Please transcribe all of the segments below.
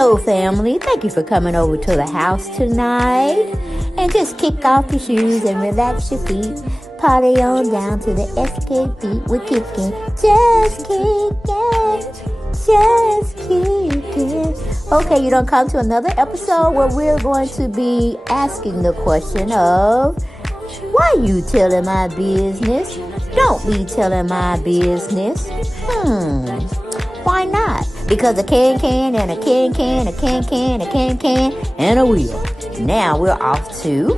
Hello, family. Thank you for coming over to the house tonight. And just kick off your shoes and relax your feet. Party on down to the SK beat. We're kicking. Just kicking. Just kicking. Okay, you don't come to another episode where we're going to be asking the question of, why you telling my business? Don't be telling my business. Why not? Because a can and a can, a can, and a wheel. Now we're off to...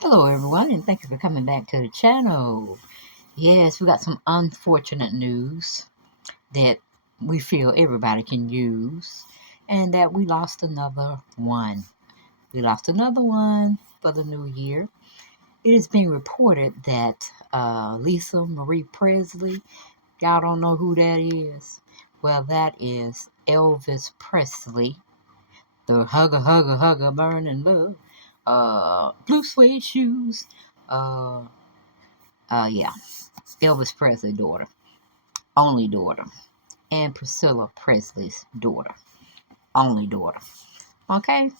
Hello everyone, and thank you for coming back to the channel. Yes, we got some unfortunate news that we feel everybody can use, and that we lost another one. We lost another one for the new year. It is being reported that LisaMariePresley, y'all don't know who that is? Well, that is Elvis Presley, the hugger, burning love, blue suede shoes, yeah, Elvis Presley's daughter, only daughter, and Priscilla Presley's daughter, only daughter. Okay?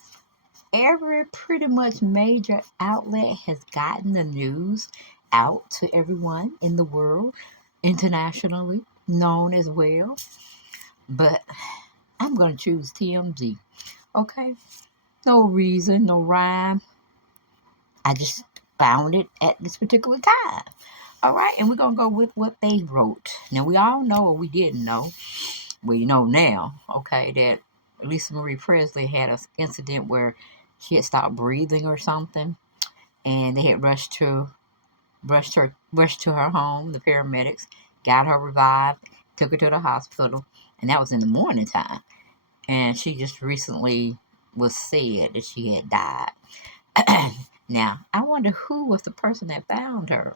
Every pretty much major outlet has gotten the news out to everyone in the world, internationally known as well. But I'm going to choose TMZ. Okay? No reason, no rhyme. I just found it at this particular time. All right? And we're going to go with what they wrote. Now, we all know, or we didn't know. We know now, okay, that LisaMariePresley had an incident where she had stopped breathing or something, and they had rushed to her home. The paramedics got her revived, took her to the hospital, and that was in the morning time. And she just recently was said that she had died. Now, I wonder who was the person that found her,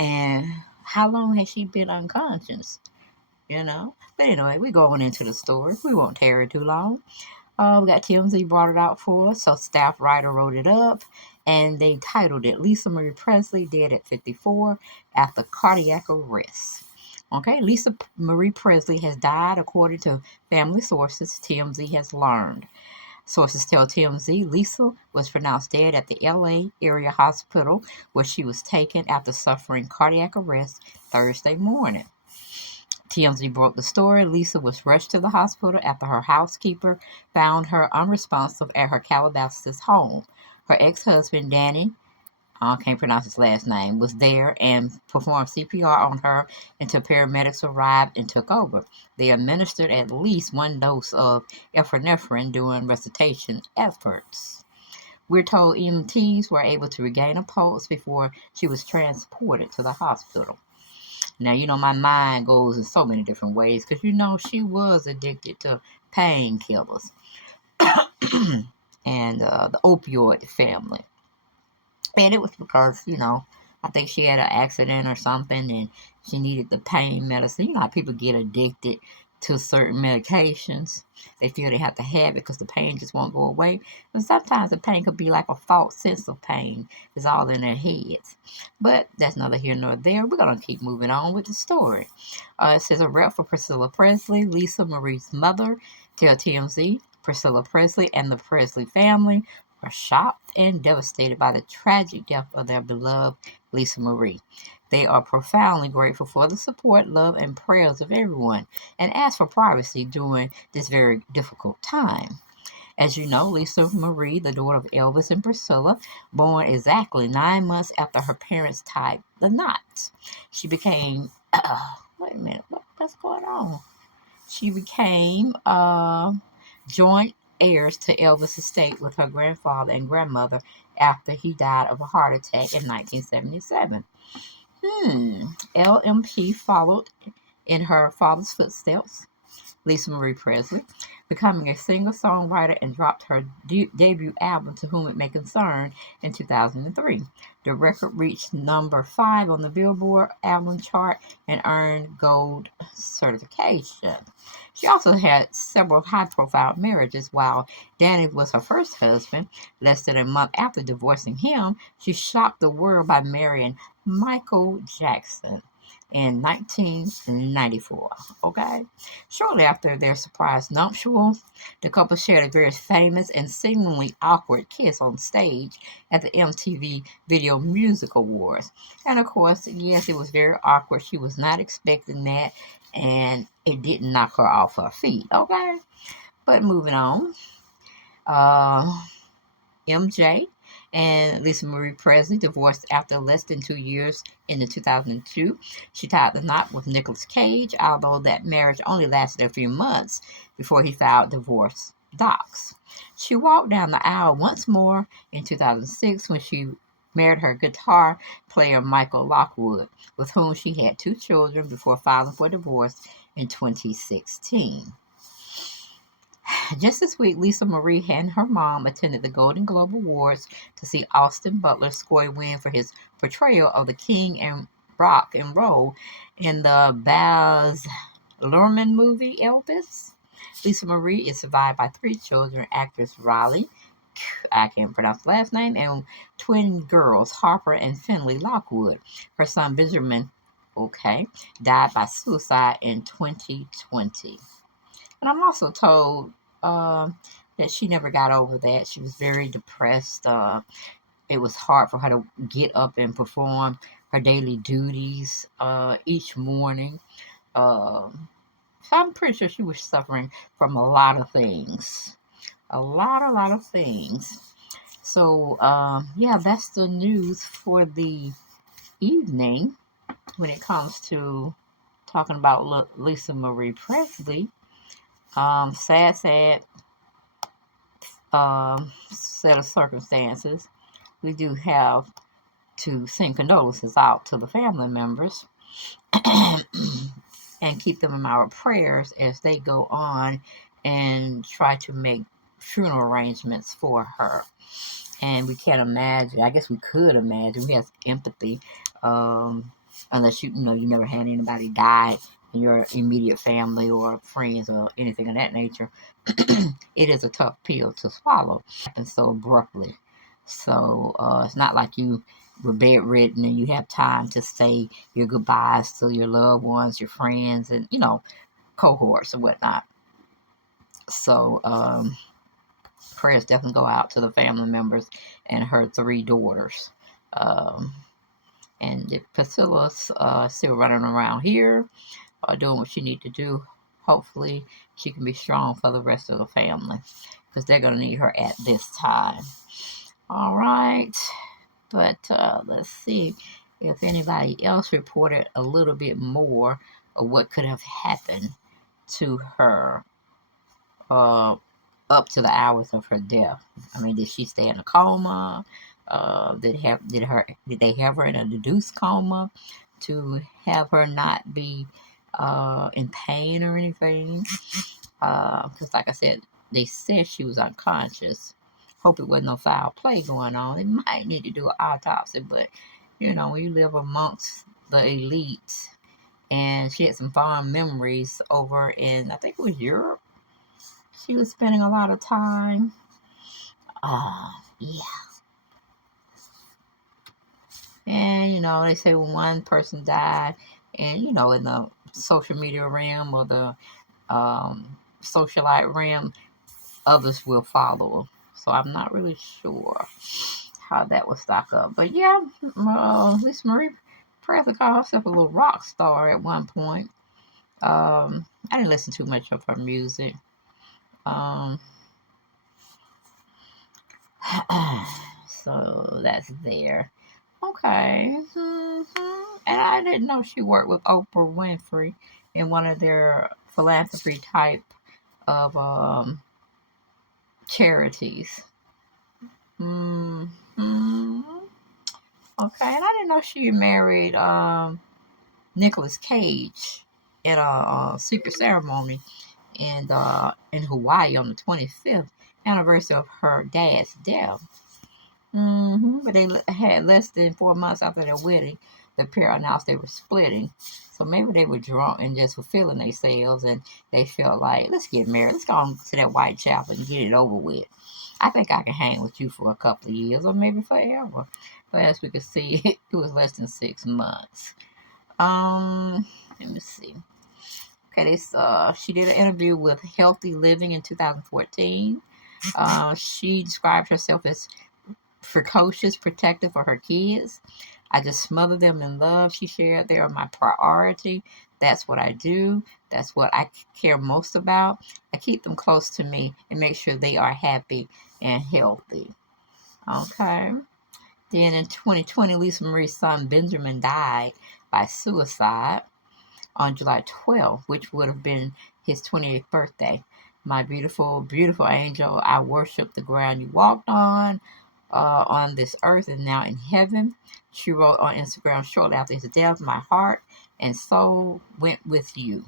and how long has she been unconscious? But anyway, we're going into the story. We won't tarry too long. We got TMZ brought it out for us, so staff writer wrote it up, and they titled it LisaMariePresley Dead at 54 After Cardiac Arrest. Okay, LisaMariePresley has died according to family sources, TMZ has learned. Sources tell TMZ Lisa was pronounced dead at the LA area hospital where she was taken after suffering cardiac arrest Thursday morning. TMZ broke the story. Lisa was rushed to the hospital after her housekeeper found her unresponsive at her Calabasas home. Her ex-husband, Danny, I can't pronounce his last name, was there and performed CPR on her until paramedics arrived and took over. They administered at least one dose of epinephrine during resuscitation efforts. We're told EMTs were able to regain a pulse before she was transported to the hospital. Now, my mind goes in so many different ways because, she was addicted to painkillers and the opioid family. And it was because, I think she had an accident or something and she needed the pain medicine. You know how people get addicted to certain medications. They feel they have to have it because the pain just won't go away. And sometimes the pain could be like a false sense of pain. It's all in their heads. But that's neither here nor there. We're going to keep moving on with the story. It says a rep for Priscilla Presley, Lisa Marie's mother, tell TMZ, Priscilla Presley and the Presley family are shocked and devastated by the tragic death of their beloved Lisa Marie. They are profoundly grateful for the support, love, and prayers of everyone and ask for privacy during this very difficult time. As you know, Lisa Marie, the daughter of Elvis and Priscilla, born exactly 9 months after her parents tied the knot. She became, wait a minute, what's going on? She became joint heirs to Elvis' estate with her grandfather and grandmother after he died of a heart attack in 1977. LMP followed in her father's footsteps. Lisa Marie Presley, becoming a singer-songwriter and dropped her debut album To Whom It May Concern in 2003. The record reached number 5 on the Billboard album chart and earned gold certification. She also had several high-profile marriages. While Danny was her first husband, less than a month after divorcing him, she shocked the world by marrying Michael Jackson in 1994. Okay? Shortly after their surprise nuptials, the couple shared a very famous and seemingly awkward kiss on stage at the MTV Video Music Awards. And of course, yes, it was very awkward. She was not expecting that, and it didn't knock her off her feet. Okay? But moving on. MJ and Lisa Marie Presley divorced after less than 2 years in the 2002. She tied the knot with Nicolas Cage, although that marriage only lasted a few months before he filed divorce docs. She walked down the aisle once more in 2006 when she married her guitar player Michael Lockwood, with whom she had 2 children before filing for divorce in 2016. Just this week, Lisa Marie and her mom attended the Golden Globe Awards to see Austin Butler score a win for his portrayal of the King and Rock and Roll in the Baz Luhrmann movie Elvis. Lisa Marie is survived by 3 children: actress Riley, I can't pronounce the last name, and twin girls Harper and Finley Lockwood. Her son Benjamin, died by suicide in 2020. And I'm also told that she never got over that. She was very depressed. It was hard for her to get up and perform her daily duties each morning. So I'm pretty sure she was suffering from a lot of things. A lot of things. So, yeah, that's the news for the evening when it comes to talking about Lisa Marie Presley. Sad set of circumstances. We do have to send condolences out to the family members and keep them in our prayers as they go on and try to make funeral arrangements for her. And we can't imagine, I guess we could imagine, we have empathy, unless you never had anybody die in your immediate family or friends or anything of that nature. It is a tough pill to swallow. It happens so abruptly. So it's not like you were bedridden and you have time to say your goodbyes to your loved ones, your friends, and cohorts and whatnot. So prayers definitely go out to the family members and her 3 daughters. And if Priscilla's still running around here, doing what she needs to do, hopefully she can be strong for the rest of the family, because they're going to need her at this time. All right. But let's see if anybody else reported a little bit more of what could have happened to her up to the hours of her death. I mean, did she stay in a coma? Did they have her in a induced coma to have her not be in pain or anything? Because like I said, they said she was unconscious. Hope it wasn't no foul play going on. They might need to do an autopsy, but when you live amongst the elite, and she had some fond memories over in, I think it was Europe. She was spending a lot of time. Yeah. And they say when one person died, and in the social media realm or the socialite realm, others will follow. So I'm not really sure how that will stock up. But yeah, Lisa Marie Presley called herself a little rock star at one point. I didn't listen too much of her music. So that's there. Okay. And I didn't know she worked with Oprah Winfrey in one of their philanthropy type of charities. Okay, and I didn't know she married Nicolas Cage in a secret ceremony in Hawaii on the 25th anniversary of her dad's death. But they had less than 4 months after their wedding, the pair announced they were splitting. So maybe they were drunk and just were feeling themselves, and they felt like, let's get married. Let's go on to that Whitechapel and get it over with. I think I can hang with you for a couple of years, or maybe forever. But as we can see, it was less than 6 months. Let me see. Okay, she did an interview with Healthy Living in 2014. She described herself as precocious, protective for her kids. I just smother them in love. She shared, they are my priority. That's what I do. That's what I care most about. I keep them close to me and make sure they are happy and healthy. Okay. Then in 2020, Lisa Marie's son Benjamin died by suicide on July 12th, which would have been his 28th birthday. My beautiful, beautiful angel, I worship the ground you walked on this earth and now in heaven. She wrote on Instagram shortly after his death, my heart and soul went with you.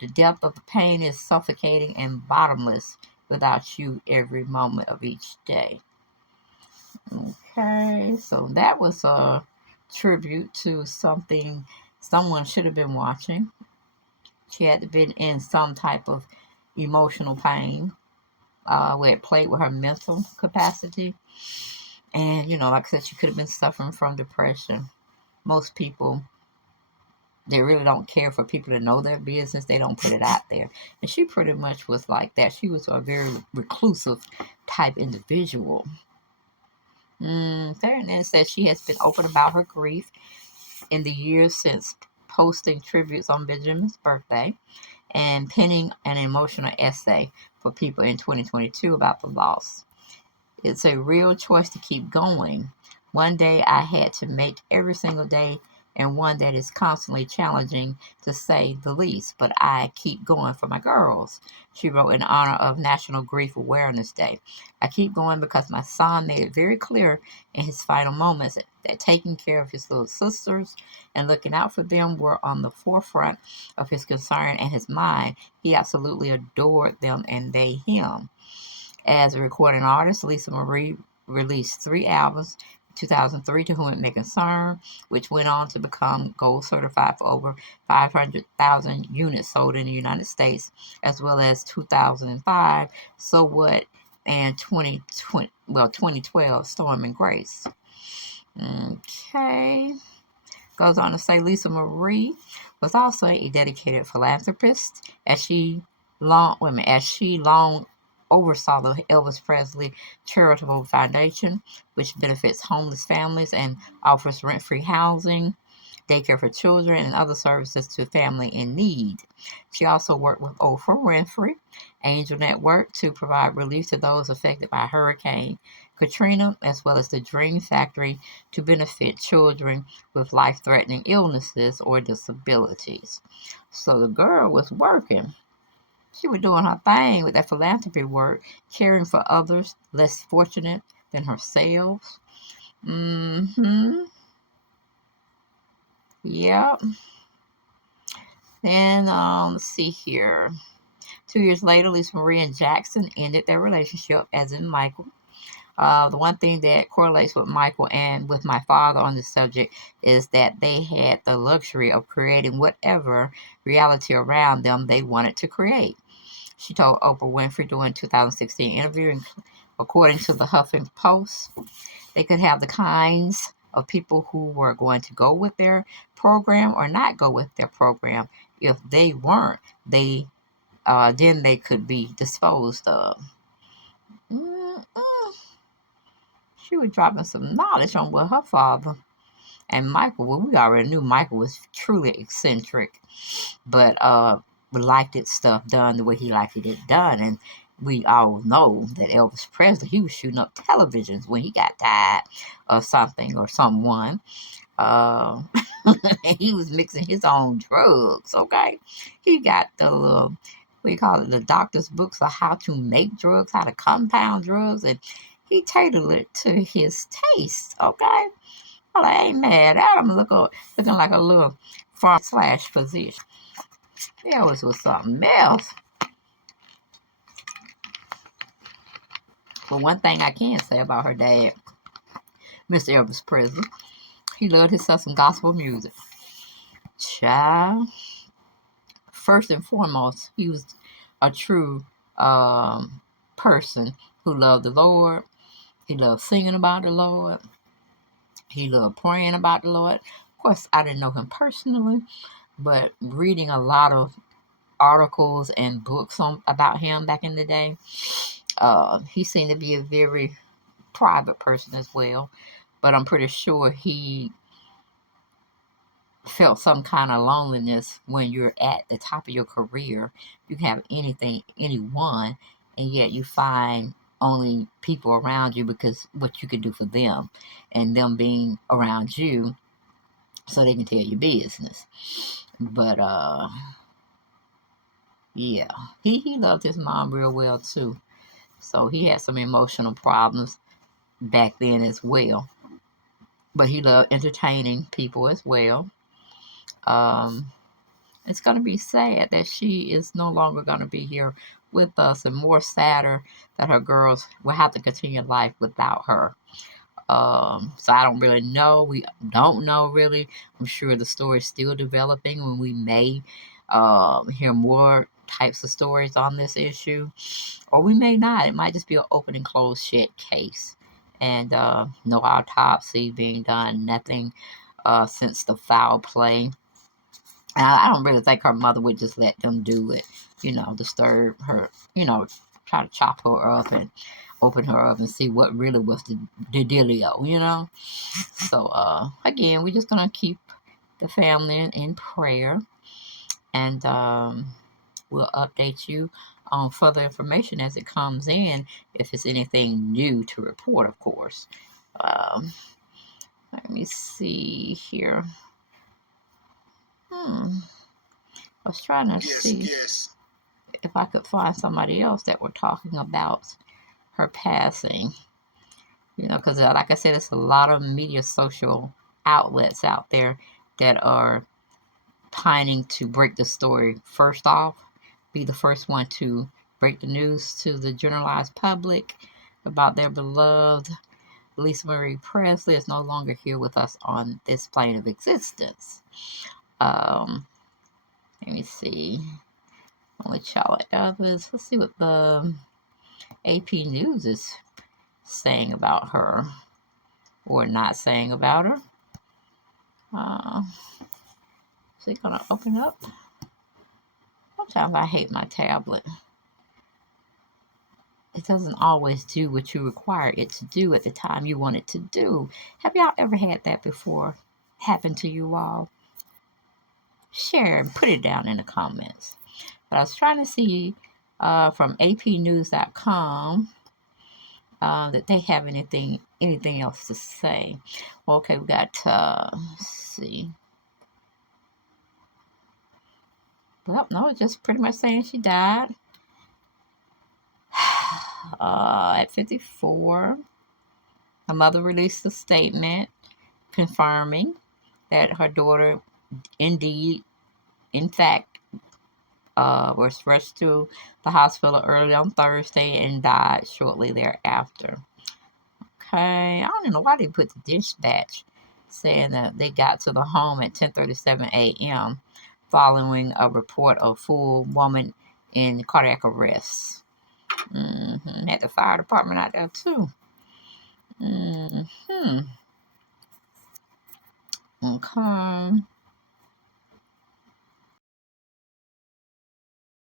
The depth of the pain is suffocating and bottomless without you every moment of each day. Okay, so that was a tribute to something someone should have been watching. She had to been in some type of emotional pain where it played with her mental capacity. And, like I said, she could have been suffering from depression. Most people, they really don't care for people to know their business. They don't put it out there. And she pretty much was like that. She was a very reclusive type individual. Fairness says she has been open about her grief in the years since posting tributes on Benjamin's birthday and penning an emotional essay for people in 2022 about the loss. It's a real choice to keep going. One day I had to make every single day, and one that is constantly challenging to say the least, but I keep going for my girls. She wrote in honor of National Grief Awareness Day. I keep going because my son made it very clear in his final moments that taking care of his little sisters and looking out for them were on the forefront of his concern and his mind. He absolutely adored them and they him. As a recording artist, Lisa Marie released 3 albums in 2003, To Whom It May Concern, which went on to become gold certified for over 500,000 units sold in the United States, as well as 2005, So What, and 2012, Storm and Grace. Okay. Goes on to say Lisa Marie was also a dedicated philanthropist as she long oversaw the Elvis Presley Charitable Foundation, which benefits homeless families and offers rent-free housing, daycare for children, and other services to family in need. She also worked with Oprah Winfrey Angel Network to provide relief to those affected by Hurricane Katrina, as well as the Dream Factory to benefit children with life-threatening illnesses or disabilities. So the girl was working. She was doing her thing with that philanthropy work, caring for others less fortunate than herself. Yep. Then, let's see here. 2 years later, Lisa Marie and Jackson ended their relationship, as in Michael. The one thing that correlates with Michael and with my father on this subject is that they had the luxury of creating whatever reality around them they wanted to create. She told Oprah Winfrey during a 2016 interview, according to the Huffington Post, they could have the kinds of people who were going to go with their program or not go with their program. If they weren't, then they could be disposed of. She was dropping some knowledge on what her father and Michael. Well, we already knew Michael was truly eccentric, but liked it stuff done the way he liked it done. And we all know that Elvis Presley, he was shooting up televisions when he got tired of something or someone. He was mixing his own drugs, okay? He got the little, what you call it, the doctor's books of how to make drugs, how to compound drugs, and he tailored it to his taste, okay? Well, I ain't mad at him looking like a little farm / physician. Elvis was something else. But one thing I can say about her dad, Mr. Elvis Presley, he loved himself some gospel music. Child, first and foremost, he was a true person who loved the Lord. He loved singing about the Lord. He loved praying about the Lord. Of course, I didn't know him personally, but reading a lot of articles and books about him back in the day, he seemed to be a very private person as well. But I'm pretty sure he felt some kind of loneliness when you're at the top of your career. You can have anyone, and yet you find only people around you because what you can do for them, and them being around you so they can tell your business. But yeah, he loved his mom real well too. So he had some emotional problems back then as well. But he loved entertaining people as well. Um, it's going to be sad that she is no longer going to be here with us, and more sadder that her girls will have to continue life without her. So I don't really know. We don't know really. I'm sure the story is still developing, and we may hear more types of stories on this issue, or we may not. It might just be an open and closed shut case, and no autopsy being done, nothing since the foul play. And I don't really think her mother would just let them do it, disturb her, try to chop her up and open her up and see what really was the dealio. So, again, we're just going to keep the family in prayer, and we'll update you on further information as it comes in, if it's anything new to report, of course. Um, Let me see here. I was trying to see if I could find somebody else that were talking about her passing. Because like I said, it's a lot of media social outlets out there that are pining to break the story first off, be the first one to break the news to the generalized public about their beloved LisaMariePresley is no longer here with us on this plane of existence. Let me see. Only child like Elvis. Let's see what the AP News is saying about her, or not saying about her. Is it gonna open up? Sometimes I hate my tablet. It doesn't always do what you require it to do at the time you want it to do. Have y'all ever had that before happen to you all? Share and put it down in the comments. But I was trying to see from apnews.com that they have anything else to say. Well, okay, we got, let's see. Well, no, it's just pretty much saying she died at 54. Her mother released a statement confirming that her daughter indeed, in fact, was rushed to the hospital early on Thursday and died shortly thereafter. Okay, I don't even know why they put the dispatch saying that they got to the home at 10:37 a.m. following a report of full woman in cardiac arrest. Had the fire department out there too. Okay.